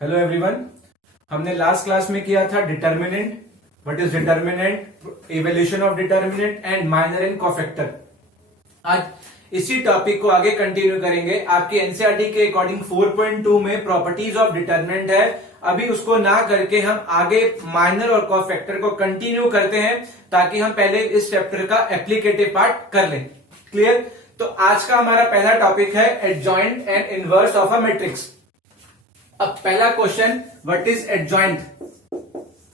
Hello everyone. हमने last class में किया था determinant, what is determinant, evolution of determinant and minor and cofactor. आज इसी टॉपिक को आगे कंटिन्यू करेंगे। आपके एनसीईआरटी के अकॉर्डिंग 4.2 में प्रॉपर्टीज ऑफ डिटर्मिनेंट है। अभी उसको ना करके हम आगे माइनर और कोफैक्टर को कंटिन्यू करते हैं ताकि हम पहले इस चैप्टर का एप्लीकेटिव पार्ट कर लें। क्लियर? तो आज का हमारा पहला टॉपिक है adjoint and inverse of a matrix. अब पहला question, what is adjoint?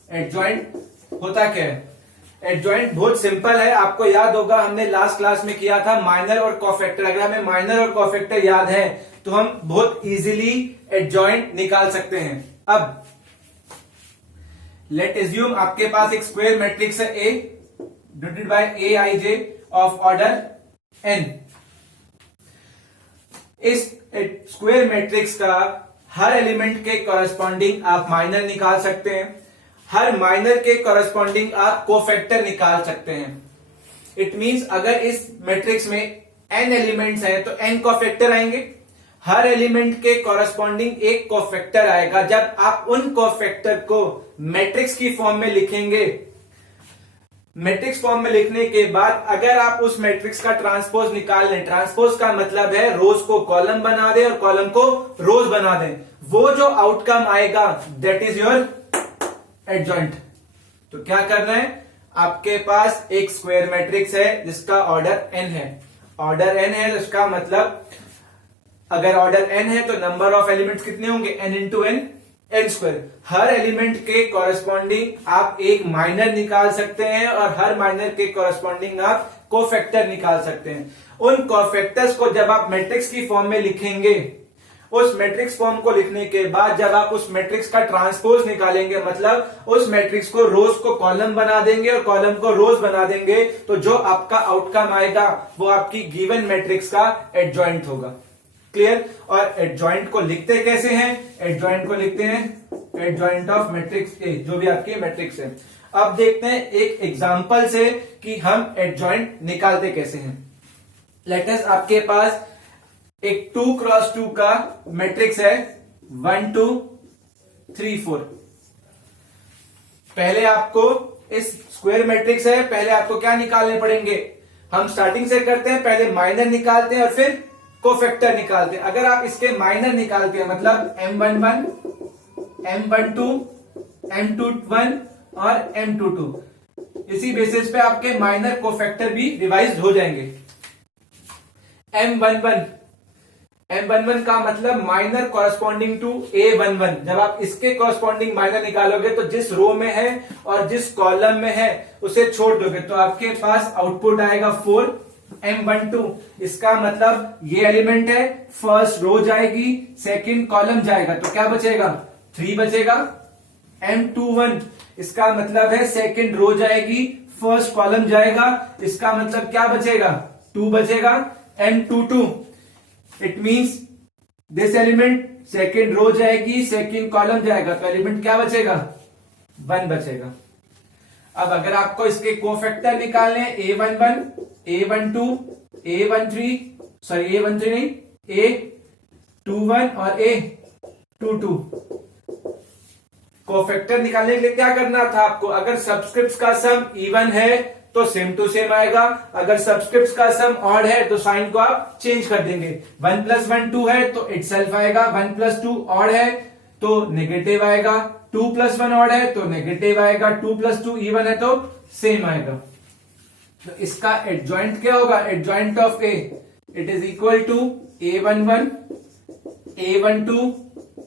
Adjoint होता क्या है? एडजॉइंट बहुत सिंपल है, आपको याद होगा हमने लास्ट क्लास में किया था माइनर और कोफैक्टर। अगर हमें माइनर और कोफैक्टर याद है तो हम बहुत इजीली एडजॉइंट निकाल सकते हैं। अब लेट एज्यूम आपके पास एक स्क्वायर मैट्रिक्स है A denoted by A I J of order N. इस स्क्वायर मैट्रिक्स का हर एलिमेंट के कॉरेस्पॉन्डिंग आप माइनर निकाल सकते हैं, हर माइनर के कॉरेस्पॉन्डिंग आप कोफैक्टर निकाल सकते हैं। इट मींस अगर इस मैट्रिक्स में n एलिमेंट्स हैं तो n कोफैक्टर आएंगे, हर एलिमेंट के कॉरेस्पॉन्डिंग एक कोफैक्टर आएगा। जब आप उन कोफैक्टर को मैट्रिक्स की फॉर्म में लिखेंगे, मैट्रिक्स फॉर्म में लिखने के बाद अगर आप उस मैट्रिक्स का ट्रांसपोज निकाल लें, ट्रांसपोज का मतलब है रोज को कॉलम बना दें और कॉलम को रोज बना दें, वो जो आउटकम आएगा दैट इज योर एडजॉइंट। तो क्या करना है, आपके पास एक स्क्वायर मैट्रिक्स है जिसका ऑर्डर n है। ऑर्डर n है इसका मतलब अगर ऑर्डर n है तो नंबर ऑफ एलिमेंट्स कितने होंगे? n into n, n square. हर एलिमेंट के कॉरेस्पॉन्डिंग आप एक माइनर निकाल सकते हैं और हर माइनर के कॉरेस्पॉन्डिंग आप कोफैक्टर निकाल सकते हैं। उन कोफैक्टर्स को जब आप मैट्रिक्स की फॉर्म में लिखेंगे, उस मैट्रिक्स फॉर्म को लिखने के बाद जब आप उस मैट्रिक्स का ट्रांसपोज निकालेंगे, मतलब उस मैट्रिक्स को रोज को कॉलम बना देंगे और कॉलम को रोज बना देंगे, तो जो आपका आउटकम आएगा वो आपकी गिवन मैट्रिक्स का एडजॉइंट होगा। क्लियर? और एडजॉइंट को लिखते कैसे हैं? एडजॉइंट को लिखते हैं एडजॉइंट ऑफ मैट्रिक्स ए, जो भी आपकी मैट्रिक्स है। अब देखते हैं एक एग्जांपल से कि हम एडजॉइंट निकालते कैसे हैं। लेट अस आपके पास एक 2 क्रॉस 2 का मैट्रिक्स है 1 2 3 4। पहले आपको इस स्क्वायर मैट्रिक्स है, पहले आपको क्या निकालने पड़ेंगे? हम स्टार्टिंग से करते हैं, पहले माइनर निकालते हैं और फिर कोफैक्टर निकालते हैं। अगर आप इसके माइनर निकालते हैं मतलब m11, m12, m21 और m22, इसी बेसिस पे आपके माइनर कोफैक्टर भी रिवाइज हो जाएंगे। m11 का मतलब माइनर कॉरेस्पॉन्डिंग टू a11। जब आप इसके कॉरेस्पॉन्डिंग माइनर निकालोगे तो जिस रो में है और जिस कॉलम में है उसे छोड़ दोगे तो आपके पास आउटपुट आएगा 4। m12 इसका मतलब ये एलिमेंट है, फर्स्ट रो जाएगी, सेकंड कॉलम जाएगा, तो क्या बचेगा? 3 बचेगा। m21 इसका मतलब है सेकंड रो जाएगी, फर्स्ट कॉलम जाएगा, इसका मतलब क्या बचेगा? 2 बचेगा। m22 it means this element second row जाएगी, सेकंड कॉलम जाएगा, तो एलिमेंट क्या बचेगा? 1 बचेगा। अब अगर आपको इसके कोफैक्टर निकालने a11, a12, a13 नहीं, a21 और a22, कोफैक्टर निकालने के लिए क्या करना था आपको? अगर सबस्क्रिप्ट्स का सम इवन है तो सेम टू सेम आएगा, अगर सबस्क्रिप्ट्स का सम ऑड है तो साइन को आप चेंज कर देंगे। 1 + 1 2 है तो इटसेल्फ आएगा, 1 + 2 ऑड है तो नेगेटिव आएगा, 2 + 1 ऑड है तो नेगेटिव आएगा, 2 + 2 इवन है तो सेम आएगा। तो इसका एडजॉइंट क्या होगा? Adjoint of A it is equal to a11, a12,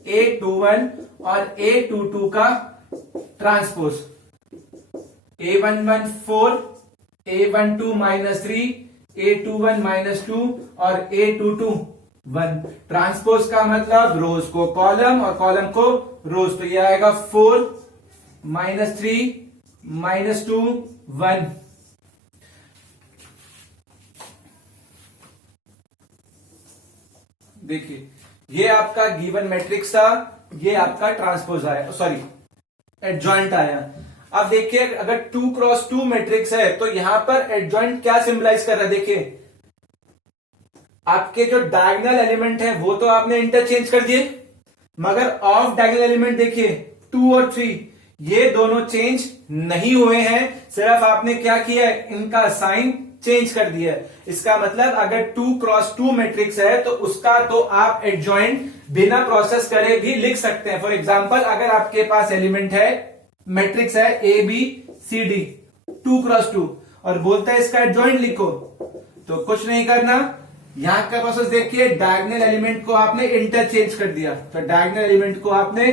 a21 और a22 का ट्रांसपोज। a11 4, a12 -3, a21 -2 और a22 1। ट्रांसपोज का मतलब रोज को कॉलम और कॉलम को रोज, तो ये आएगा 4 -3 -2 1। देखिए ये आपका गिवन मैट्रिक्स था, ये आपका ट्रांसपोज आया, सॉरी एडजॉइंट आया। अब देखिए अगर 2 क्रॉस 2 मैट्रिक्स है तो यहां पर एडजॉइंट क्या सिंबलाइज कर रहा है? देखिए आपके जो डायगोनल एलिमेंट है वो तो आपने इंटरचेंज कर दिए, मगर ऑफ डायगोनल एलिमेंट देखिए 2 और 3 ये दोनों चेंज नहीं हुए हैं, सिर्फ आपने क्या किया है, इनका साइन चेंज कर दिया है। इसका मतलब अगर 2x2 मैट्रिक्स है तो उसका तो आप एडजॉइंट बिना प्रोसेस करे भी लिख सकते हैं। फॉर एग्जांपल अगर आपके पास एलिमेंट है, मैट्रिक्स है ABCD 2x2 और बोलता है इसका एडजॉइंट लिखो, तो कुछ नहीं करना, यहां का प्रोसेस देखिए, डायगोनल एलिमेंट को आपने इंटरचेंज कर दिया, तो डायगोनल एलिमेंट को आपने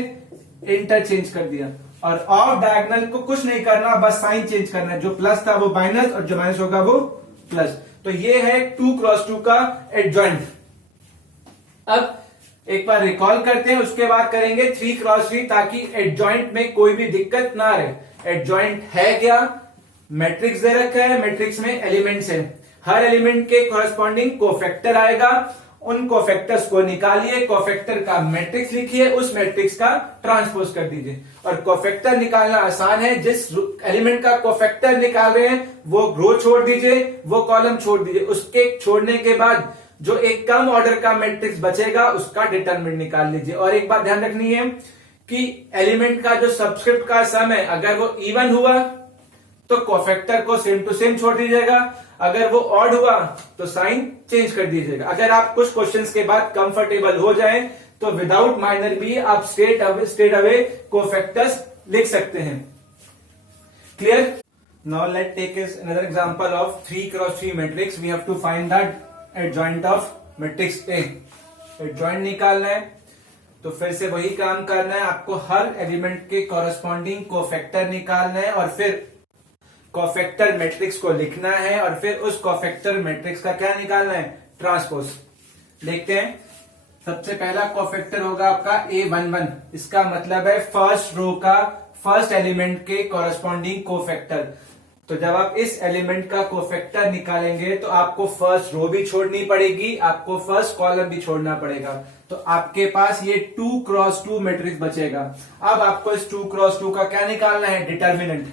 इंटरचेंज कर दिया, और ऑफ डायगोनल को कुछ नहीं करना, बस साइन चेंज करना है, जो प्लस था वो माइनस और जो माइनस होगा वो प्लस। तो ये है 2x2 का एडजॉइंट। अब एक बार रिकॉल करते हैं, उसके बाद करेंगे 3x3 ताकि एडजॉइंट में कोई भी दिक्कत ना रहे। एडजॉइंट है क्या, मैट्रिक्स दे रखा है, मैट्रिक्स में एलिमेंट्स है, हर एलिमेंट के कॉरेस्पॉन्डिंग कोफैक्टर आएगा, उन कोफैक्टर्स को निकालिए, कोफैक्टर का मैट्रिक्स लिखिए, उस मैट्रिक्स का ट्रांसपोज कर दीजिए। और कोफैक्टर निकालना आसान है, जिस एलिमेंट का कोफैक्टर निकाल रहे हैं वो रो छोड़ दीजिए, वो कॉलम छोड़ दीजिए, उसके छोड़ने के बाद जो एक कम ऑर्डर का मैट्रिक्स बचेगा उसका डिटरमिनेंट निकाल लीजिए। और एक बात ध्यान रखनी है कि एलिमेंट का जो सबस्क्रिप्ट का सम है अगर वो इवन हुआ तो कोफैक्टर को सेम टू सेम छोड़ दीजिएगा, अगर वो ऑड हुआ तो साइन चेंज कर दीजिएगा। अगर आप कुछ क्वेश्चंस के बाद कंफर्टेबल हो जाएं तो विदाउट माइनर भी आप स्ट्रेट अवे कोफैक्टर्स लिख सकते हैं। Clear? Now let take another example of 3x3 matrix. We have to find the adjoint of matrix A. Adjoint निकालना है तो फिर से वही काम करना है, आपको हर एलिमेंट के कॉरेस्पॉन्डिंग कोफैक्टर निकालना है और फिर कोफैक्टर मैट्रिक्स को लिखना है और फिर उस कोफैक्टर मैट्रिक्स का क्या निकालना है, ट्रांसपोज। देखते हैं, सबसे पहला कोफैक्टर होगा आपका A11, इसका मतलब है फर्स्ट रो का फर्स्ट एलिमेंट के कॉरेस्पॉन्डिंग कोफैक्टर। तो जब आप इस एलिमेंट का कोफैक्टर निकालेंगे तो आपको फर्स्ट रो भी छोड़नी पड़ेगी, आपको फर्स्ट कॉलम भी छोड़ना पड़ेगा, तो आपके पास ये 2x2 मैट्रिक्स बचेगा। अब आपको इस 2x2 का क्या निकालना है, डिटर्मिनेंट।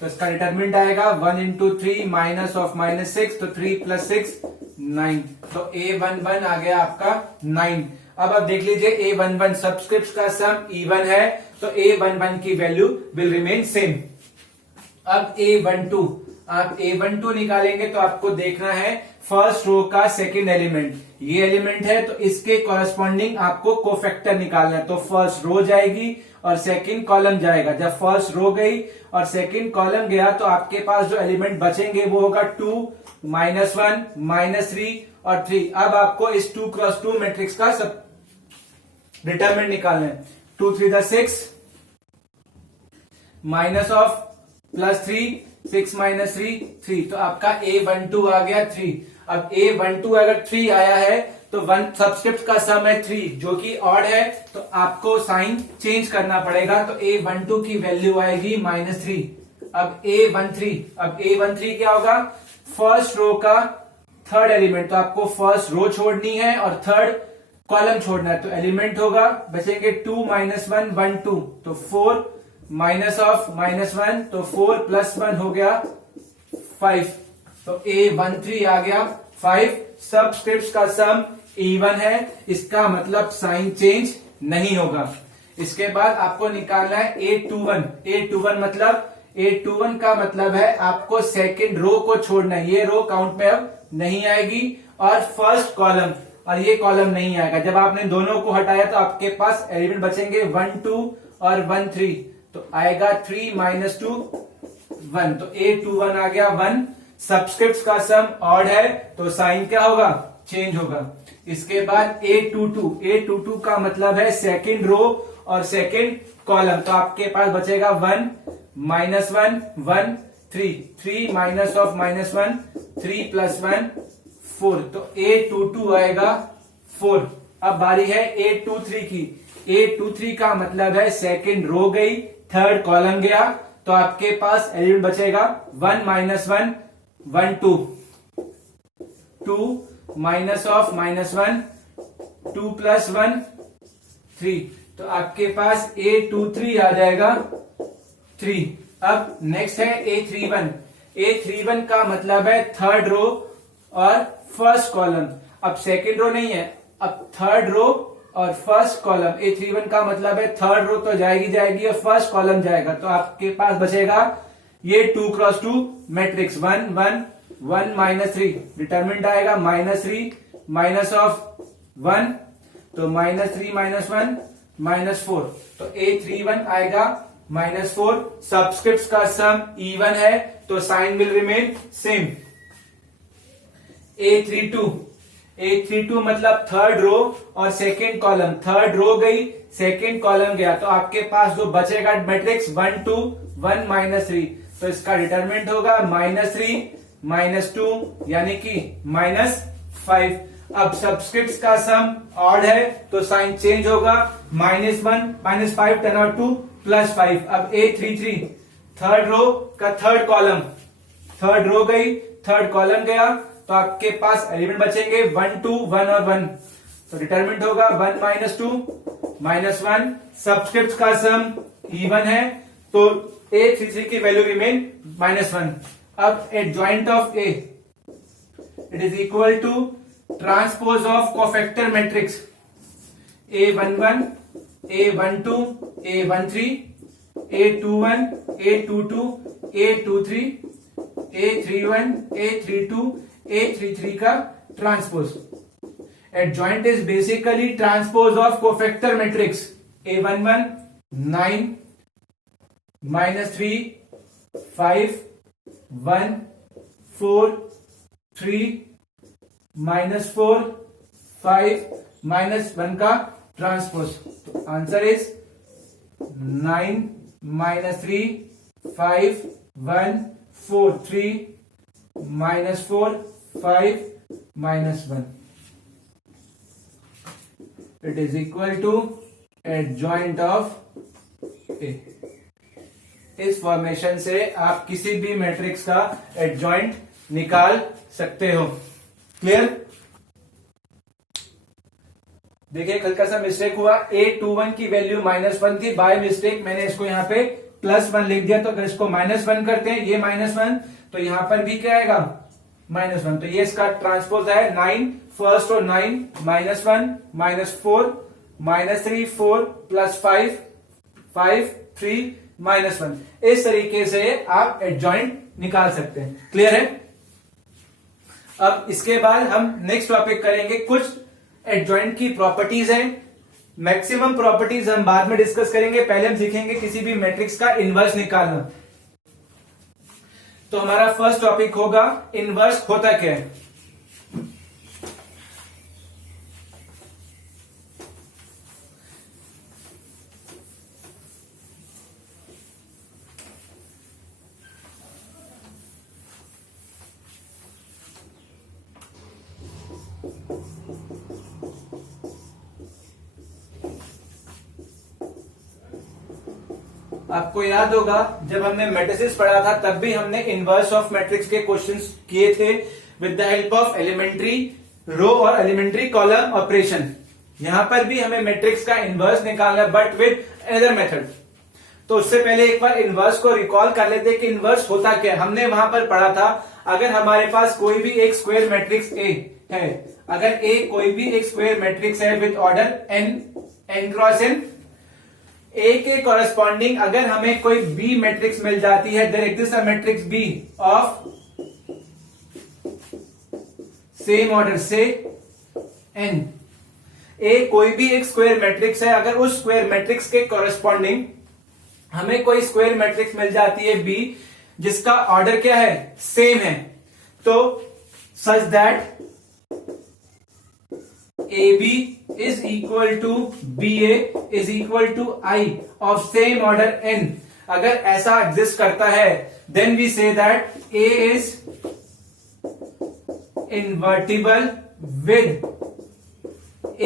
तो इसका डिटर्मिनेंट आएगा 1 into 3 माइनस ऑफ -6, तो 3 + 6 9, तो A11 आ गया आपका 9। अब आप देख लीजिए A11 सबस्क्रिप्ट का सम इवन है तो A11 की वैल्यू विल रिमेन सेम। अब A12, आप A12 निकालेंगे तो आपको देखना है फर्स्ट रो का सेकंड एलिमेंट, ये एलिमेंट है तो इसके कॉरेस्पॉन्डिंग आपको कोफैक्टर निकालना है। तो फर्स्ट रो जाएगी और सेकंड कॉलम जाएगा। जब फर्स्ट रो गई और सेकंड कॉलम गया तो आपके पास जो एलिमेंट बचेंगे वो होगा 2, -1, -3 और 3। अब आपको इस 2x2 मैट्रिक्स का सब डिटरमिनेंट निकालना है। 2 3 6 माइनस ऑफ +3 6 -3 3, तो आपका A12 आ गया 3। अब A12 अगर 3 आया है तो 1 सबस्क्रिप्ट का सम है 3 जो कि ऑड है, तो आपको साइन चेंज करना पड़ेगा, तो A12 की वैल्यू आएगी -3। अब A13 क्या होगा, फर्स्ट रो का थर्ड एलिमेंट, तो आपको फर्स्ट रो छोड़नी है और थर्ड कॉलम छोड़ना है, तो एलिमेंट होगा बचेंगे 2 -1 1 2, तो 4 माइनस ऑफ -1, तो 4 + 1 हो गया 5, तो A13 आ गया 5। सबस्क्रिप्ट्स का सम इवन है, इसका मतलब साइन चेंज नहीं होगा। इसके बाद आपको निकालना है A21 का मतलब है आपको सेकंड रो को छोड़ना है, ये रो काउंट में अब नहीं आएगी, और फर्स्ट कॉलम और ये कॉलम नहीं आएगा। जब आपने दोनों को हटाया तो आपके पास एलिमेंट बचेंगे 1 2 और 1 3, तो आएगा 3 - 2 1, तो A21 आ गया 1। सबस्क्रिप्ट्स का सम ऑड है तो साइन क्या होगा, चेंज होगा। इसके बाद A22 का मतलब है सेकंड रो और सेकंड कॉलम, तो आपके पास बचेगा 1 -1 1 3 3 माइनस ऑफ -1 3 + 1 4, तो A22 आएगा 4। अब बारी है A23 की। A23 का मतलब है सेकंड रो गई, थर्ड कॉलम गया, तो आपके पास एलिमेंट बचेगा 1 -1 1 2 2 माइनस ऑफ -1 2 + 1 3, तो आपके पास A23 आ जाएगा 3। अब नेक्स्ट है A31 का मतलब है थर्ड रो और फर्स्ट कॉलम। अब सेकंड रो नहीं है, अब थर्ड रो और फर्स्ट कॉलम A31 का मतलब है थर्ड रो तो जाएगी और फर्स्ट कॉलम जाएगा, तो आपके पास बचेगा ये 2 क्रॉस 2 मैट्रिक्स 1 1 1 -3 डिटरमिनेंट आएगा -3 माइनस ऑफ 1, तो -3 -1 -4, तो A31 आएगा -4। सबस्क्रिप्ट्स का सम इवन है तो sign will remain same. A32 मतलब थर्ड रो और सेकेंड कॉलम, थर्ड रो गई सेकेंड कॉलम गया, तो आपके पास जो बचेगा मैट्रिक्स 1 2 1 -3, तो इसका डिटरमिनेंट होगा -3 -2 यानी कि -5। अब सबस्क्रिप्ट्स का सम ऑड है तो साइन चेंज होगा, -1 -5 टर्न आउट टू +5। अब A33 थर्ड रो का थर्ड कॉलम, थर्ड रो गई थर्ड कॉलम गया, तो आपके पास एलिमेंट बचेंगे 1 2 1 और 1, तो डिटरमिनेंट होगा 1 -2 -1। सबस्क्रिप्ट का सम इवन है तो A33 की वैल्यू रिमेन -1। अब adjoint of A it is equal to transpose of cofactor matrix A11 A12 A13 A21 A22 A23 A31 A32 A33 का transpose. Adjoint is basically transpose of cofactor matrix A11 9 -3 5 1 4 3 -4 5 -1 का transpose. तो answer is 9 -3 5 1 4 3 -4 5 -1, it is equal to adjoint of A। इस formation से आप किसी भी matrix का adjoint निकाल सकते हो। क्लियर? देखिए हल्का सा मिस्टेक हुआ, A21 की वैल्यू -1 थी, बाय मिस्टेक मैंने इसको यहाँ पे +1 लिख दिया, तो अगर इसको -1 करते हैं ये -1 तो यहां पर भी क्या आएगा -1, तो ये इसका ट्रांसपोज है 9 फर्स्ट और 9 -1 -4 -3 4 +5 5 3 -1। इस तरीके से आप एडजॉइंट निकाल सकते हैं। क्लियर है? अब इसके बाद हम नेक्स्ट टॉपिक करेंगे, कुछ एडजॉइंट की प्रॉपर्टीज हैं। मैक्सिमम प्रॉपर्टीज हम बाद में डिस्कस करेंगे, पहले हम सीखेंगे किसी भी मैट्रिक्स का इनवर्स निकालना। तो हमारा फर्स्ट टॉपिक होगा इनवर्स होता क्या है। आपको याद होगा जब हमने मैट्रिसेस पढ़ा था तब भी हमने इनवर्स ऑफ मैट्रिक्स के क्वेश्चंस किए थे with the help of elementary row और एलिमेंट्री कॉलम ऑपरेशन। यहां पर भी हमें मैट्रिक्स का इनवर्स निकालना बट विद अनदर मेथड। तो उससे पहले एक बार इनवर्स को रिकॉल कर लेते कि इनवर्स होता क्या। हमने वहां पर पढ़ा था अगर हमारे पास कोई भी एक स्क्वायर मैट्रिक्स ए है, अगर ए कोई भी एक स्क्वायर मैट्रिक्स है with order n cross n, ए के कॉरेस्पॉन्डिंग अगर हमें कोई बी मैट्रिक्स मिल जाती है, there exist a matrix B of same order से n। ए कोई भी एक स्क्वायर मैट्रिक्स है, अगर उस स्क्वायर मैट्रिक्स के कॉरेस्पॉन्डिंग हमें कोई स्क्वायर मैट्रिक्स मिल जाती है बी जिसका ऑर्डर क्या है, सेम है, तो such that AB is equal to BA is equal to I of same order n। अगर ऐसा एग्जिस्ट करता है then we say that A is invertible with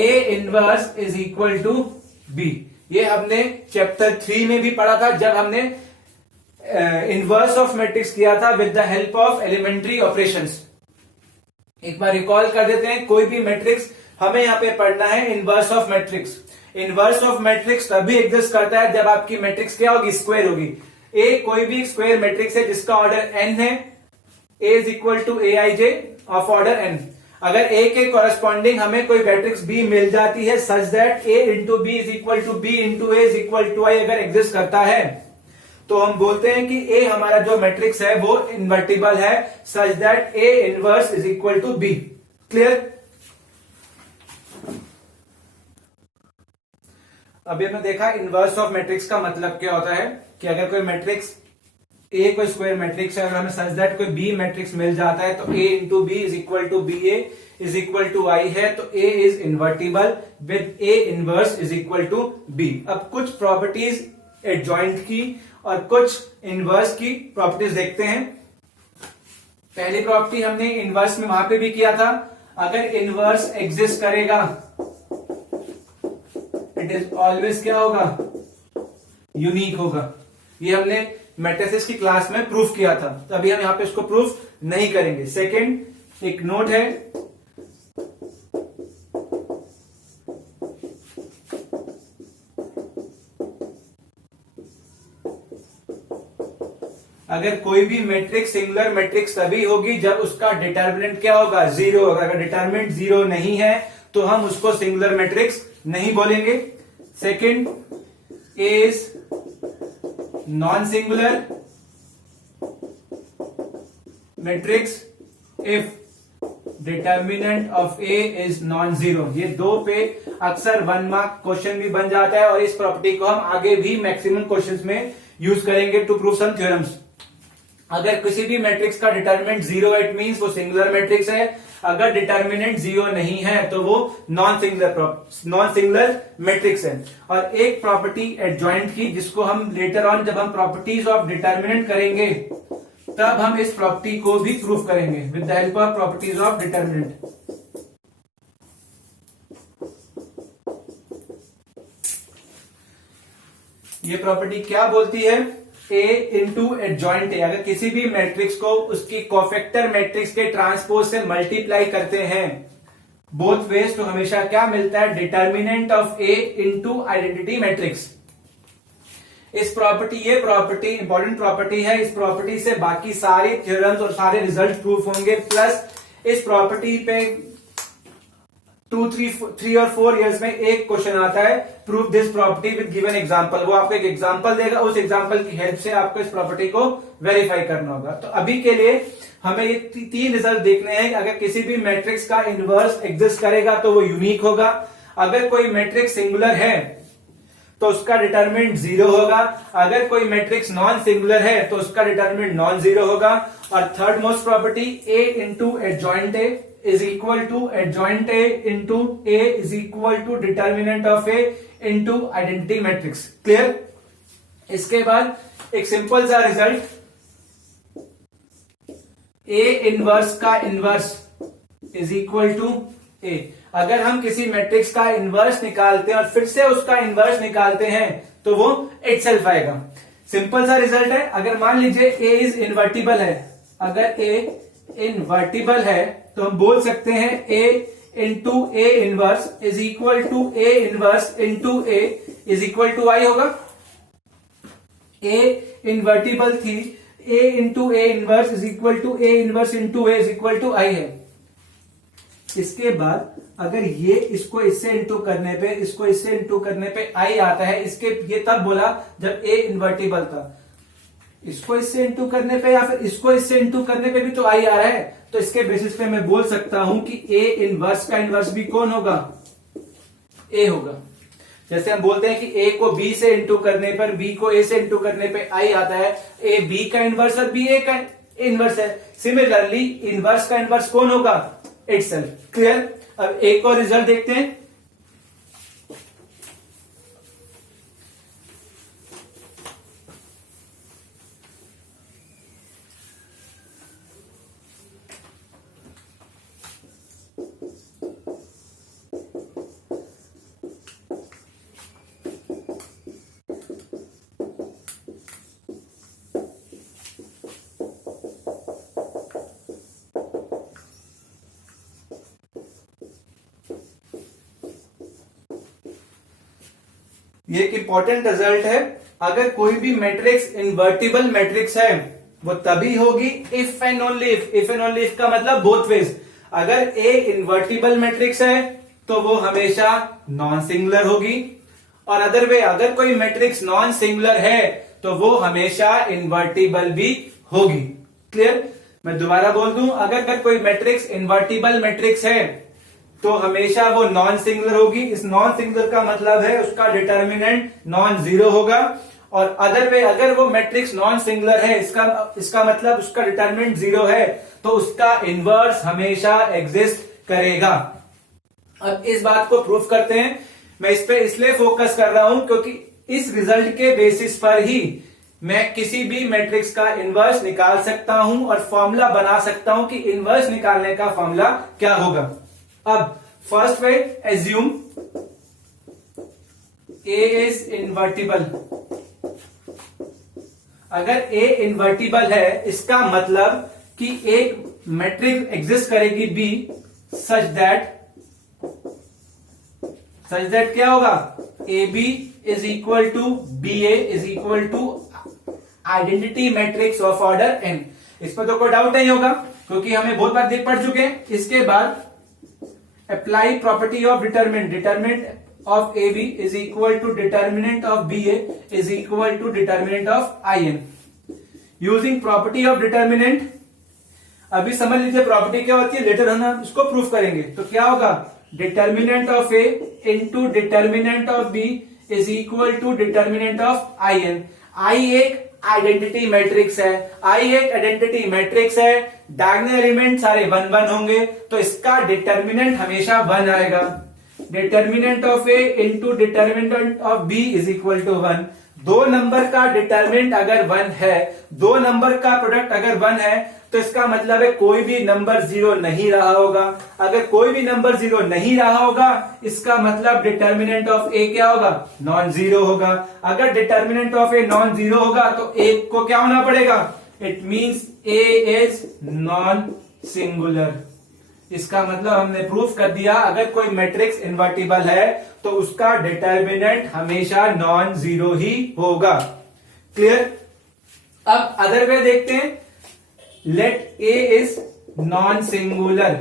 A inverse is equal to B। ये हमने chapter 3 में भी पढ़ा था जब हमने इनवर्स ऑफ मैट्रिक्स किया था with the help of elementary operations. एक बार रिकॉल कर देते हैं, कोई भी मैट्रिक्स हमें यहां पे पढ़ना है inverse of matrix. Inverse of matrix तभी एग्जिस्ट करता है जब आपकी मैट्रिक्स क्या होगी, स्क्वायर होगी। ए कोई भी स्क्वायर मैट्रिक्स है जिसका ऑर्डर n है, A is equal to AIJ of order n। अगर ए के कॉरेस्पॉन्डिंग हमें कोई मैट्रिक्स बी मिल जाती है such that A into B is equal to B into A is equal to I अगर एग्जिस्ट करता है, तो हम बोलते हैं कि ए हमारा जो मैट्रिक्स है वो इन्वर्टिबल है such that A inverse is equal to B. Clear? अभी हमने देखा इनवर्स ऑफ मैट्रिक्स का मतलब क्या होता है कि अगर कोई मैट्रिक्स ए कोई स्क्वायर मैट्रिक्स है, अगर हमें सच दैट कोई बी मैट्रिक्स मिल जाता है तो A into B is equal to B A is equal to I है, तो A is invertible with A inverse is equal to B. अब कुछ प्रॉपर्टीज एडजॉइंट की और कुछ इनवर्स की प्रॉपर्टीज देखते हैं। पहली प्रॉपर्टी हमने इनवर्स में वहां पे भी किया था, अगर इनवर्स एग्जिस्ट करेगा इट इज ऑलवेज क्या होगा? यूनिक होगा। ये हमने मैट्रिसेस की क्लास में प्रूफ किया था, तो अभी हम यहां पे इसको प्रूफ नहीं करेंगे। सेकंड, एक नोट है, अगर कोई भी मैट्रिक्स सिंगुलर मैट्रिक्स तभी होगी जब उसका डिटर्मिनेंट क्या होगा? जीरो होगा। अगर डिटर्मिनेंट जीरो नहीं है तो हम उसको सिंगुलर मैट्रिक्स नहीं बोलेंगे। Second, A is non singular matrix if determinant of A is non zero. ये दो पे अक्सर 1 मार्क क्वेश्चन भी बन जाता है और इस प्रॉपर्टी को हम आगे भी मैक्सिमम क्वेश्चंस में यूज करेंगे टू प्रूव सम थ्योरम्स। अगर किसी भी मैट्रिक्स का डिटर्मिनेंट जीरो इट मींस वो सिंगुलर मैट्रिक्स है, अगर डिटर्मिनेंट जीरो नहीं है तो वो नॉन सिंगुलर मैट्रिक्स है। और एक प्रॉपर्टी एडजॉइंट की जिसको हम लेटर ऑन जब हम प्रॉपर्टीज ऑफ डिटर्मिनेंट करेंगे तब हम इस प्रॉपर्टी को भी प्रूफ करेंगे with the help of properties of determinant. ये प्रॉपर्टी क्या बोलती है? ए इंटू एडजॉइंट ए। अगर किसी भी मैट्रिक्स को उसकी कोफैक्टर मैट्रिक्स के ट्रांसपोज से मल्टीप्लाई करते हैं बोथ वेज, तो हमेशा क्या मिलता है? Determinant of A into identity matrix. इस प्रॉपर्टी, ये प्रॉपर्टी इंपॉर्टेंट प्रॉपर्टी है। इस प्रॉपर्टी से बाकी सारे थ्योरम्स और सारे रिजल्ट प्रूफ होंगे। प्लस इस प्रॉपर्टी पे 2, 3 और 4 इयर्स में एक क्वेश्चन आता है, prove this property with given example. वो आपको एक एग्जांपल देगा, उस एग्जांपल की हेल्प से आपको इस प्रॉपर्टी को वेरीफाई करना होगा। तो अभी के लिए हमें ये 3 रिजल्ट देखने हैं। अगर किसी भी मैट्रिक्स का इनवर्स एग्जिस्ट करेगा तो वो यूनिक होगा। अगर कोई मैट्रिक्स सिंगुलर है तो उसका डिटर्मिनेंट जीरो होगा। अगर कोई मैट्रिक्स नॉन सिंगुलर है तो उसका डिटर्मिनेंट नॉन जीरो होगा। और third most property, A into adjoint A is equal to adjoint A into A is equal to determinant of A into identity matrix। Clear? इसके बाद एक सिंपल सा result, A inverse का inverse is equal to A। अगर हम किसी matrix का inverse निकालते हैं और फिर से उसका इनवर्स निकालते हैं तो वो इटसेल्फ आएगा। सिंपल सा रिजल्ट है। अगर मान लीजिए A इज इन्वर्टिबल है, अगर A इन्वर्टिबल है तो हम बोल सकते हैं A into A inverse is equal to A inverse into A is equal to I होगा। A इन्वर्टिबल थी, A into A inverse is equal to A inverse into A is equal to I है। इसके बाद अगर ये इसको इससे into करने पे, इसको इससे इंटू करने पे आई आता है, इसके ये तब बोला जब A इन्वर्टिबल था। इसको इससे इंटू करने पे या फिर इसको इससे इंटू करने पे भी तो आई आ रहा है, तो इसके बेसिस पे मैं बोल सकता हूं कि ए इनवर्स का इनवर्स भी कौन होगा? ए होगा। जैसे हम बोलते हैं कि ए को बी से इंटू करने पर, बी को ए से इंटू करने पे आई आता है, ए बी का इनवर्स और बी ए का इनवर्स है। सिमिलरली इनवर्स का इनवर्स कौन होगा? इटसेल्फ। क्लियर? अब एक और रिजल्ट देखते हैं। ये एक इंपॉर्टेंट रिजल्ट है। अगर कोई भी मैट्रिक्स इन्वर्टिबल मैट्रिक्स है वो तभी होगी if and only if. If and only if का मतलब बोथ वेज। अगर ए इन्वर्टिबल मैट्रिक्स है तो वो हमेशा नॉन सिंगुलर होगी, और अदर वे अगर कोई मैट्रिक्स नॉन सिंगुलर है तो वो हमेशा इन्वर्टिबल भी होगी। क्लियर? मैं दोबारा बोल दूं, अगर कोई मैट्रिक्स इन्वर्टिबल मैट्रिक्स है तो हमेशा वो नॉन सिंगुलर होगी। इस नॉन सिंगुलर का मतलब है उसका डिटर्मिनेंट नॉन जीरो होगा, और अदर वे अगर वो मैट्रिक्स नॉन सिंगुलर है इसका मतलब उसका डिटर्मिनेंट जीरो है तो उसका इनवर्स हमेशा एग्जिस्ट करेगा। अब इस बात को प्रूफ करते हैं। मैं इस पे इसलिए फोकस कर रहा हूं क्योंकि इस रिजल्ट के बेसिस पर ही मैं किसी भी मैट्रिक्स का इनवर्स निकाल सकता हूं और फॉर्मूला बना सकता हूं कि इनवर्स निकालने का फॉर्मूला क्या होगा। अब first way, assume A is invertible. अगर ए इन्वर्टिबल है इसका मतलब कि एक मैट्रिक्स एग्जिस्ट करेगी बी सच दैट क्या होगा, A B is equal to B A is equal to identity matrix of order N. इस पर तो कोई डाउट नहीं होगा क्योंकि हमें बहुत बार देख पढ़ चुके हैं। इसके बाद apply property of determinant of A B is equal to determinant of B A is equal to determinant of I n. Using property of determinant, अभी समझ लीजिए प्रॉपर्टी क्या होती है, लेटर हम इसको प्रूफ करेंगे। तो क्या होगा, determinant of A into determinant of B is equal to determinant of I N. I एक आइडेंटिटी मैट्रिक्स है, आई एक आइडेंटिटी मैट्रिक्स है, डायगोनल एलिमेंट सारे 1 1 होंगे तो इसका डिटर्मिनेंट हमेशा 1 आएगा। Determinant of A into determinant of B is equal to 1। दो नंबर का डिटर्मिनेंट अगर 1 है, दो नंबर का प्रोडक्ट अगर 1 है तो इसका मतलब है कोई भी नंबर 0 नहीं रहा होगा। अगर कोई भी नंबर 0 नहीं रहा होगा इसका मतलब डिटर्मिनेंट ऑफ ए क्या होगा, नॉन जीरो होगा। अगर determinant of a non zero होगा तो ए को क्या होना पड़ेगा, it means A is non singular. इसका मतलब हमने प्रूफ कर दिया अगर कोई मैट्रिक्स इन्वर्टिबल है तो उसका डिटर्मिनेंट हमेशा नॉन जीरो ही होगा। क्लियर? अब अदर वे देखते हैं, let A is non singular.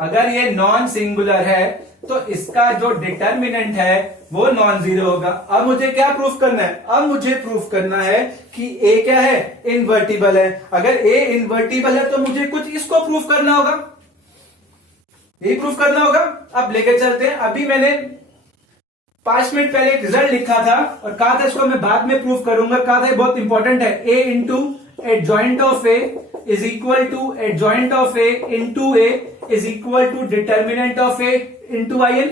अगर ये नॉन सिंगुलर है तो इसका जो डिटर्मिनेंट है वो नॉन जीरो होगा। अब मुझे क्या प्रूफ करना है, अब मुझे प्रूफ करना है कि ए क्या है, इन्वर्टिबल है। अगर ए इन्वर्टिबल है तो मुझे कुछ इसको प्रूफ करना होगा, यही प्रूफ करना होगा। अब लेके चलते हैं। अभी मैंने 5 मिनट पहले एक रिजल्ट लिखा था और कहा था इसको मैं बाद में प्रूफ करूंगा, कहा था बहुत इंपॉर्टेंट है। A into adjoint of A is equal to adjoint of A into A is equal to determinant of A into I N.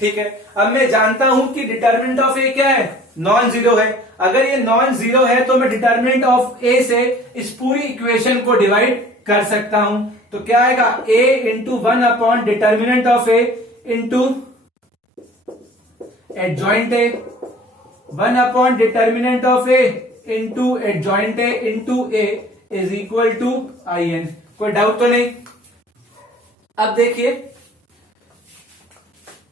ठीक है, अब मैं जानता हूं कि डिटर्मिनेंट ऑफ ए क्या है, नॉन जीरो है। अगर ये नॉन जीरो है तो मैं डिटर्मिनेंट ऑफ ए से इस पूरी इक्वेशन को डिवाइड कर सकता हूं। तो क्या आएगा, A into 1 upon determinant of A into adjoint A, 1 upon determinant of A into adjoint A into A is equal to I N. कोई डाउट तो नहीं? अब देखिए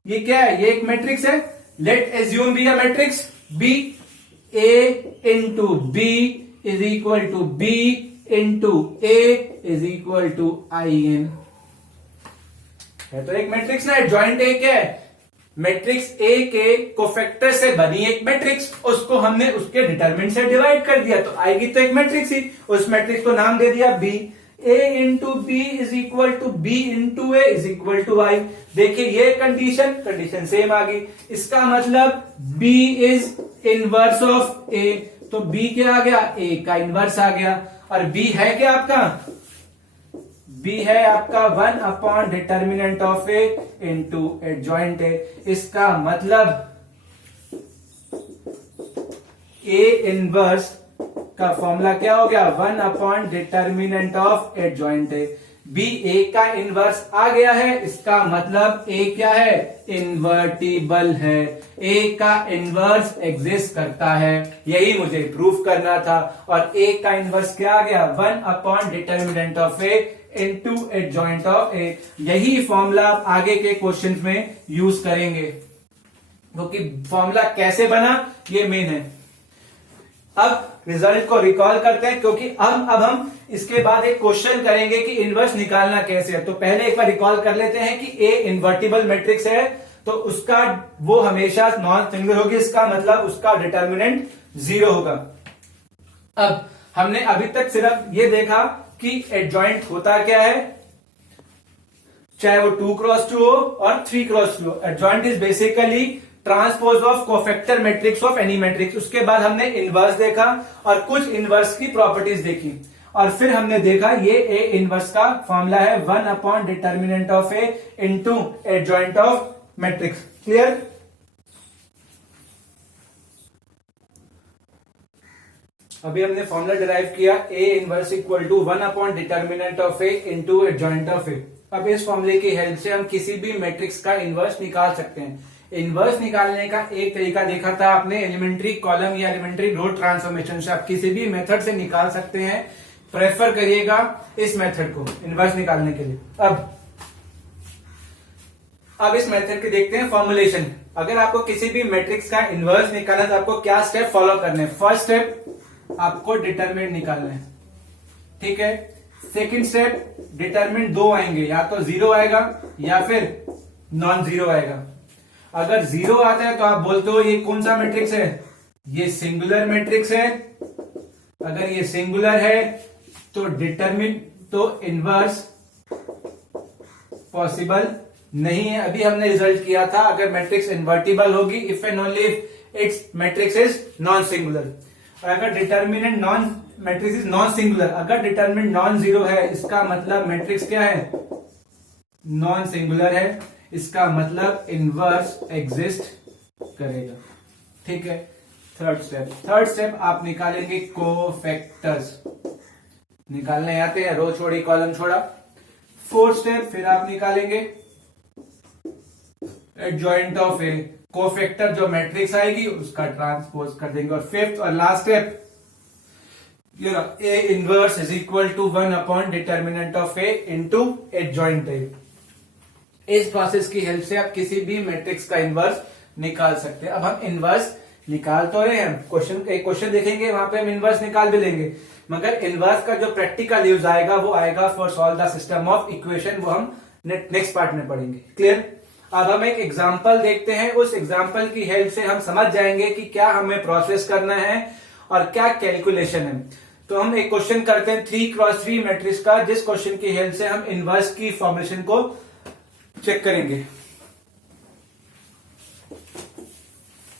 ये क्या है, ये एक मैट्रिक्स है। Let assume B a matrix B, A into B is equal to B into A is equal to I n है। तो एक मैट्रिक्स ना, एडजॉइंट ए क्या है, मैट्रिक्स ए के कोफैक्टर से बनी एक मैट्रिक्स, उसको हमने उसके डिटरमिनेंट से डिवाइड कर दिया तो आएगी तो एक मैट्रिक्स ही। उस मैट्रिक्स को नाम दे दिया B. A into B is equal to B into A is equal to I. देखिए ये कंडीशन सेम आ गई। इसका मतलब B is inverse of A, तो बी क्या आ गया, ए का इनवर्स आ गया। और बी है क्या आपका, बी है आपका 1 upon determinant of A into adjoint ए। इसका मतलब ए इनवर्स का फॉर्मूला क्या हो गया, 1 upon determinant of adjoint A. B A का इनवर्स आ गया है, इसका मतलब ए क्या है, इन्वर्टिबल है। ए का इनवर्स एग्जिस्ट करता है, यही मुझे प्रूफ करना था। और ए का इनवर्स क्या आ गया, 1 upon determinant of A into adjoint of A. यही फॉर्मूला आप आगे के क्वेश्चन में यूज करेंगे, क्योंकि फॉर्मूला कैसे बना ये मेन है। अब रिजल्ट को रिकॉल करते हैं, क्योंकि अब हम इसके बाद एक क्वेश्चन करेंगे कि इनवर्स निकालना कैसे है। तो पहले एक बार रिकॉल कर लेते हैं कि ए इन्वर्टिबल मैट्रिक्स है तो उसका वो हमेशा नॉन सिंगुलर होगी, इसका मतलब उसका डिटर्मिनेंट 0 होगा। अब हमने अभी तक सिर्फ ये देखा कि एडजॉइंट होता क्या है, चाहे वो 2x2 हो और 3x2 हो। Adjoint is basically transpose of cofactor matrix of any matrix. उसके बाद हमने इनवर्स देखा और कुछ इनवर्स की प्रॉपर्टीज देखी, और फिर हमने देखा ये ए इनवर्स का फॉर्मूला है 1 upon determinant of A into adjoint of matrix. Clear? अभी हमने फॉर्मूला डिराइव किया A inverse equal to 1 upon determinant of A into adjoint of A. अब इस फॉर्मूले की हेल्प से हम किसी भी मैट्रिक्स का इनवर्स निकाल सकते हैं। इनवर्स निकालने का एक तरीका देखा था आपने एलिमेंट्री कॉलम या एलिमेंट्री रो ट्रांसफॉर्मेशन से। आप किसी भी मेथड से निकाल सकते हैं, प्रेफर करिएगा इस मेथड को इनवर्स निकालने के लिए। अब इस मेथड के देखते हैं फॉर्मुलेशन। अगर आपको किसी भी मैट्रिक्स का इनवर्स निकालना है तो आपको क्या स्टेप फॉलो करने हैं? फर्स्ट स्टेप आपको डिटरमिनेंट निकालना है, ठीक है। सेकंड स्टेप डिटरमिनेंट दो आएंगे, या तो 0 आएगा या फिर नॉन 0 आएगा। अगर 0 आता है तो आप बोलते हो ये कौन सा मैट्रिक्स है, ये सिंगुलर मैट्रिक्स है। अगर ये सिंगुलर है तो इनवर्स पॉसिबल नहीं है। अभी हमने रिजल्ट किया था अगर मैट्रिक्स इन्वर्टिबल होगी if and only if it's matrix is non singular. और अगर determinant non matrix is non singular, अगर डिटर्मिनेंट नॉन 0 है इसका मतलब मैट्रिक्स क्या है, नॉन सिंगुलर है, इसका मतलब इनवर्स एग्जिस्ट करेगा, ठीक है। थर्ड स्टेप आप निकालेंगे कोफैक्टर्स। निकालने आते हैं, रो छोड़ी कॉलम छोड़ा। फोर्थ स्टेप फिर आप निकालेंगे एडजॉइंट ऑफ ए, कोफैक्टर जो मैट्रिक्स आएगी उसका ट्रांसपोज कर देंगे। और फिफ्थ और last step A inverse is equal to 1 upon determinant of A into adjoint A. इस प्रोसेस की हेल्प से आप किसी भी मैट्रिक्स का इनवर्स निकाल सकते हैं। अब हम इनवर्स निकाल तो रहे हैं, एक क्वेश्चन देखेंगे वहां पे हम इनवर्स निकाल भी लेंगे, मगर इनवर्स का जो प्रैक्टिकल यूज आएगा वो आएगा for solve the system of equation, वो हम नेक्स्ट पार्ट में पढ़ेंगे। क्लियर? अब हम एक एग्जाम्पल देखते हैं, उस एग्जाम्पल की हेल्प से हम समझ जाएंगे कि क्या हमें प्रोसेस करना है और क्या कैलकुलेशन है। तो हम एक क्वेश्चन करते हैं 3x3 मैट्रिक्स का, जिस क्वेश्चन की हेल्प से हम इनवर्स की फॉर्मेशन को चेक करेंगे।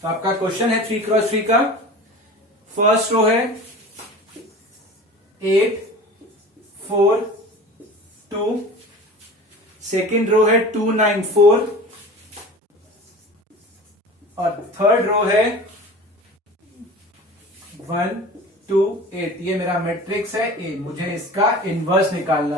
तो आपका क्वेश्चन है 3x3 का। फर्स्ट रो है 8 4 2, सेकेंड रो है 2 9 4 और थर्ड रो है 1 2 8। ये मेरा मैट्रिक्स है ए। मुझे इसका इनवर्स निकालना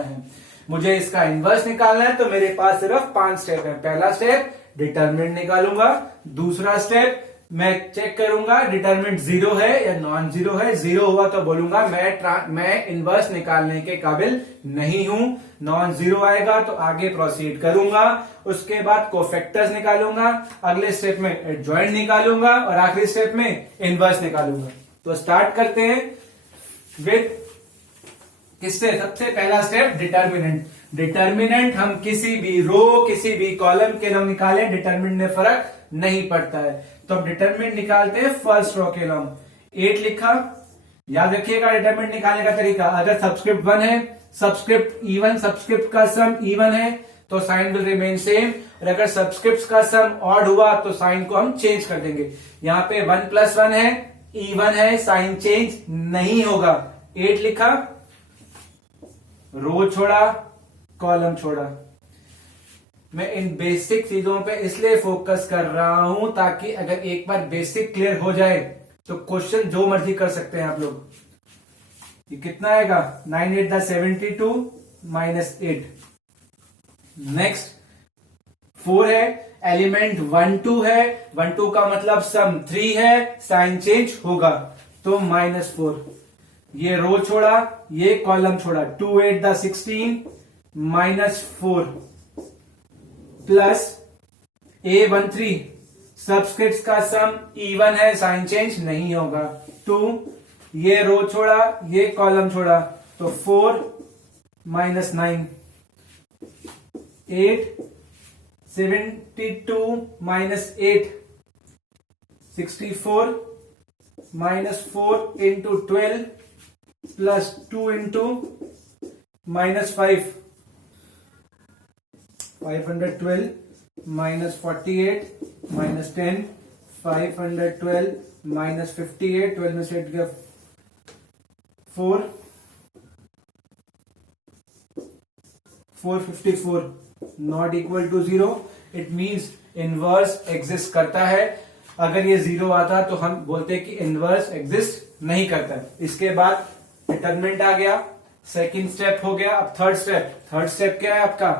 है, तो मेरे पास सिर्फ 5 स्टेप है। पहला स्टेप डिटरमिनेंट निकालूंगा, दूसरा स्टेप मैं चेक करूंगा डिटरमिनेंट 0 है या नॉन 0 है। 0 हुआ तो बोलूंगा मैं इनवर्स निकालने के काबिल नहीं हूं। नॉन 0 आएगा तो आगे प्रोसीड करूंगा। उसके बाद कोफैक्टर्स निकालूंगा, अगले स्टेप में एडजॉइंट निकालूंगा और आखिरी स्टेप में इनवर्स निकालूंगा। तो स्टार्ट करते हैं विद किससे? सबसे पहला स्टेप डिटर्मिनेंट हम किसी भी रो किसी भी कॉलम के नाम निकालें, डिटर्मिनेंट में फर्क नहीं पड़ता है। तो अब डिटरमिनेंट निकालते हैं फर्स्ट रो के नाम। 8 लिखा, याद रखिएगा डिटरमिनेंट निकालने का तरीका। अगर सबस्क्रिप्ट 1 है, सबस्क्रिप्ट इवन, सबस्क्रिप्ट का सम इवन है तो साइन विल रिमेन सेम, और अगर सबस्क्रिप्ट का सम ऑड हुआ तो साइन को हम चेंज कर देंगे। यहां पे 1 + 1 है, इवन है, साइन चेंज नहीं होगा। 8 लिखा, रो छोड़ा, कॉलम छोड़ा। मैं इन बेसिक चीजों पे इसलिए फोकस कर रहा हूं ताकि अगर एक बार बेसिक क्लियर हो जाए तो क्वेश्चन जो मर्जी कर सकते हैं आप लोग। ये कितना आएगा? 9 8 = 72 -8। नेक्स्ट 4 है, एलिमेंट 1 2 है, 1 2 का मतलब सम 3 है, साइन चेंज होगा तो -4। ये रो छोड़ा, ये कॉलम छोड़ा। 2 8 = 16 -4 प्लस A13 सबस्क्रिप्ट्स का सम इवन है, साइन चेंज नहीं होगा 2 ये रो छोड़ा, ये कॉलम छोड़ा, तो 4 minus 9 8, 72 minus 8 64 minus 4 into 12 plus 2 into minus 5 512 minus 48 minus 10 512 minus 58 12 में से 8 गया 4 454 not equal to 0। It means inverse exist करता है। अगर ये 0 आता तो हम बोलते कि इनवर्स एग्जिस्ट नहीं करता। इसके बाद डिटरमिनेंट आ गया, सेकंड स्टेप हो गया। अब थर्ड स्टेप क्या है आपका?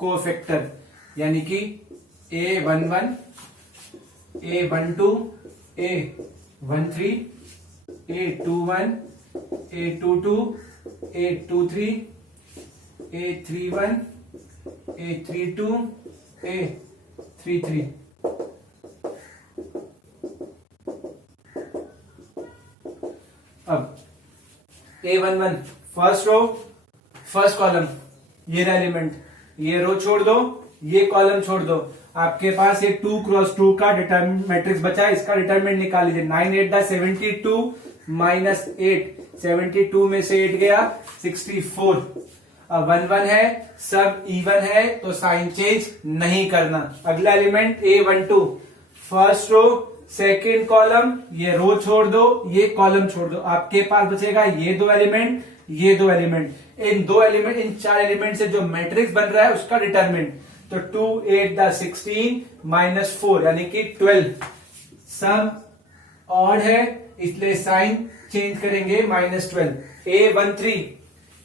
कोफैक्टर, यानी कि A11 A12 A13 A21 A22 A23 A31 A32 A33। अब A11 first row first column, ये रहा एलिमेंट, ये रो छोड़ दो, ये कॉलम छोड़ दो, आपके पास ये 2 क्रॉस 2 का डिटरमिनेंट मैट्रिक्स बचा है। इसका डिटरमिनेंट निकाल लीजिए। 9 8 72 माइनस 8 72 में से 8 गया 64। अब 1 1 है, सब इवन है तो साइन चेंज नहीं करना। अगला element A12 first row second column, ये रो छोड़ दो, ये कॉलम छोड़ दो, आपके पास बचेगा ये दो एलिमेंट, ये दो एलिमेंट। इन दो एलिमेंट, इन चार एलिमेंट से जो मैट्रिक्स बन रहा है उसका डिटरमिनेंट, तो 2 8 16 माइनस 4 यानी कि 12। सम ऑड है इसलिए साइन चेंज करेंगे -12। A13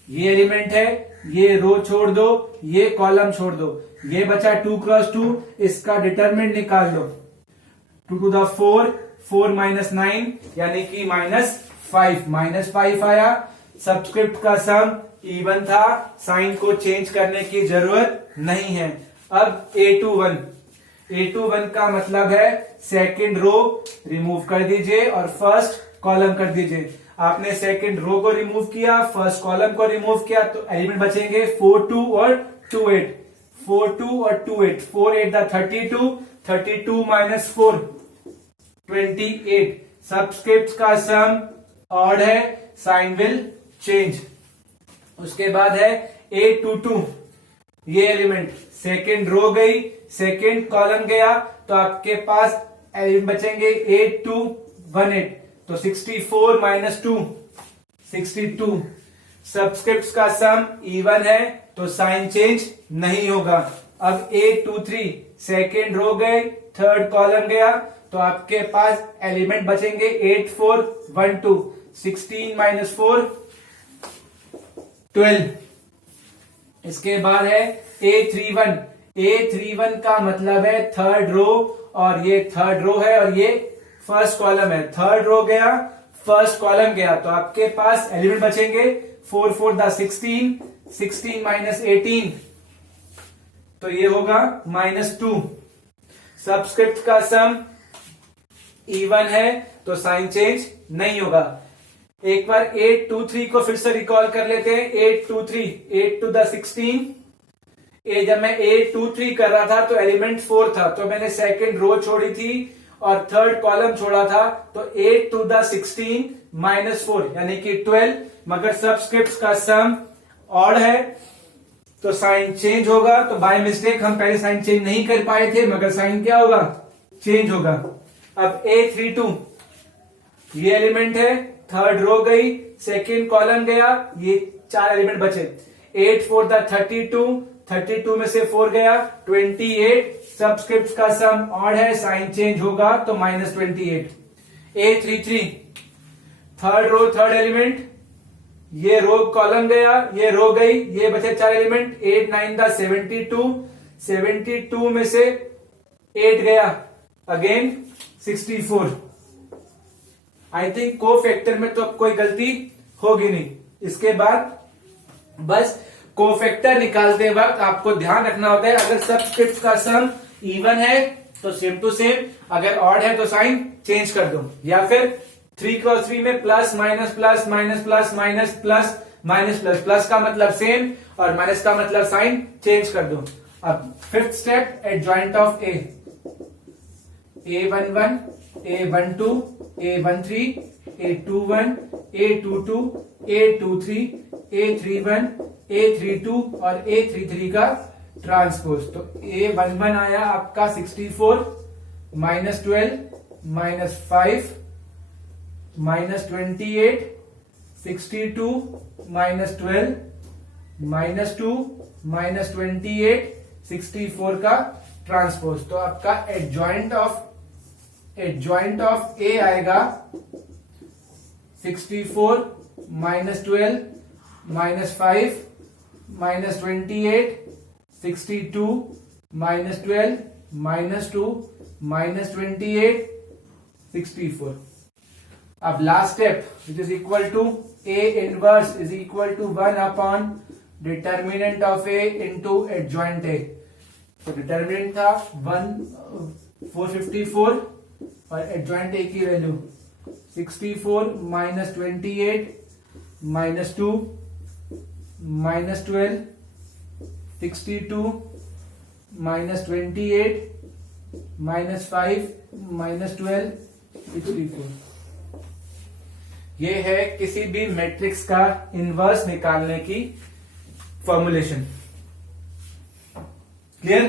ये एलिमेंट है, ये रो छोड़ दो, ये कॉलम छोड़ दो, ये बचा 2 क्रॉस 2, इसका डिटरमिनेंट निकाल लो। 2 to the 4 4 माइनस 9 यानी कि -5 आया। सबस्क्रिप्ट का सम इवन था, साइन को चेंज करने की जरूरत नहीं है। अब A21 का मतलब है सेकंड रो रिमूव कर दीजिए और फर्स्ट कॉलम कर दीजिए। आपने सेकंड रो को रिमूव किया, फर्स्ट कॉलम को रिमूव किया, तो एलिमेंट बचेंगे 4 2 और 2 8। 4 2 और 2 8, 4 8 32 32 माइनस 4 28। सबस्क्रिप्ट का सम ऑड है, साइन विल चेंज। उसके बाद है A22 ये एलिमेंट, सेकेंड रो गई, सेकेंड कॉलम गया, तो आपके पास एलिमेंट बचेंगे 8 2 1 8, तो 64 माइनस 2 62। सबस्क्रिप्ट का सम इवन है तो साइन चेंज नहीं होगा। अब A23 सेकेंड रो गए, थर्ड कॉलम गया, तो आपके पास एलिमेंट बचेंगे 8 4 1 2, 16 माइनस 4 12। इसके बाद है A31 का मतलब है थर्ड रो, और ये थर्ड रो है और ये फर्स्ट कॉलम है। थर्ड रो गया, फर्स्ट कॉलम गया, तो आपके पास एलिमेंट बचेंगे 4 4 16 16 माइनस 18, तो ये होगा -2। सबस्क्रिप्ट का सम इवन है तो साइन चेंज नहीं होगा। एक बार 823 को फिर से रिकॉल कर लेते हैं। 823 8 to the 16। जब मैं 823 कर रहा था तो एलिमेंट 4 था, तो मैंने सेकंड रो छोड़ी थी और थर्ड कॉलम छोड़ा था, तो 8 to the 16 माइनस 4 यानी कि 12। मगर सबस्क्रिप्ट का सम ऑड है तो साइन चेंज होगा। तो बाय मिस्टेक हम पहले साइन चेंज नहीं कर पाए थे, मगर साइन क्या होगा? चेंज होगा। अब A32 ये एलिमेंट है, थर्ड रो गई, सेकेंड कॉलम गया, ये चार एलिमेंट बचे। 8 4 32 में से 4 गया 28। सबस्क्रिप्ट का सम ऑड है, साइन चेंज होगा तो -28। A33 third row third element, ये रो कॉलम गया, ये रो गई, ये बचे चार एलिमेंट। 8 9 72 में से 8 गया, अगेन 64। आई थिंक को फैक्टर में तो अब कोई गलती होगी नहीं। इसके बाद बस को फैक्टर निकालते वक्त आपको ध्यान रखना होता है, अगर सबस्क्रिप्ट का सम इवन है तो सेम टू सेम, अगर ऑड है तो साइन चेंज कर दो, या फिर 3x3 में plus minus plus minus plus minus plus minus plus, plus का मतलब सेम और माइनस का मतलब साइन चेंज कर दो। अब fifth step, adjoint of A11, A12, A13, A21, A22, A23, A31, A32 और A33 का ट्रांसपोज। तो A11 आया आपका 64 minus 12 minus 5 minus 28, 62 minus 12 minus 2 minus 28, 64 का ट्रांसपोज। तो आपका एडजॉइंट ऑफ ए आएगा 64 minus 12 minus 5 minus 28, 62 minus 12 minus 2 minus 28, 64। अब last step, which is equal to A inverse is equal to 1 upon determinant of A into adjoint A। तो determinant था 454 और adjoint A की value 64 minus 28 minus 2 minus 12, 62 minus 28 minus 5 minus 12, 64। ये है किसी भी matrix का इनवर्स निकालने की फॉर्मुलेशन। क्लियर?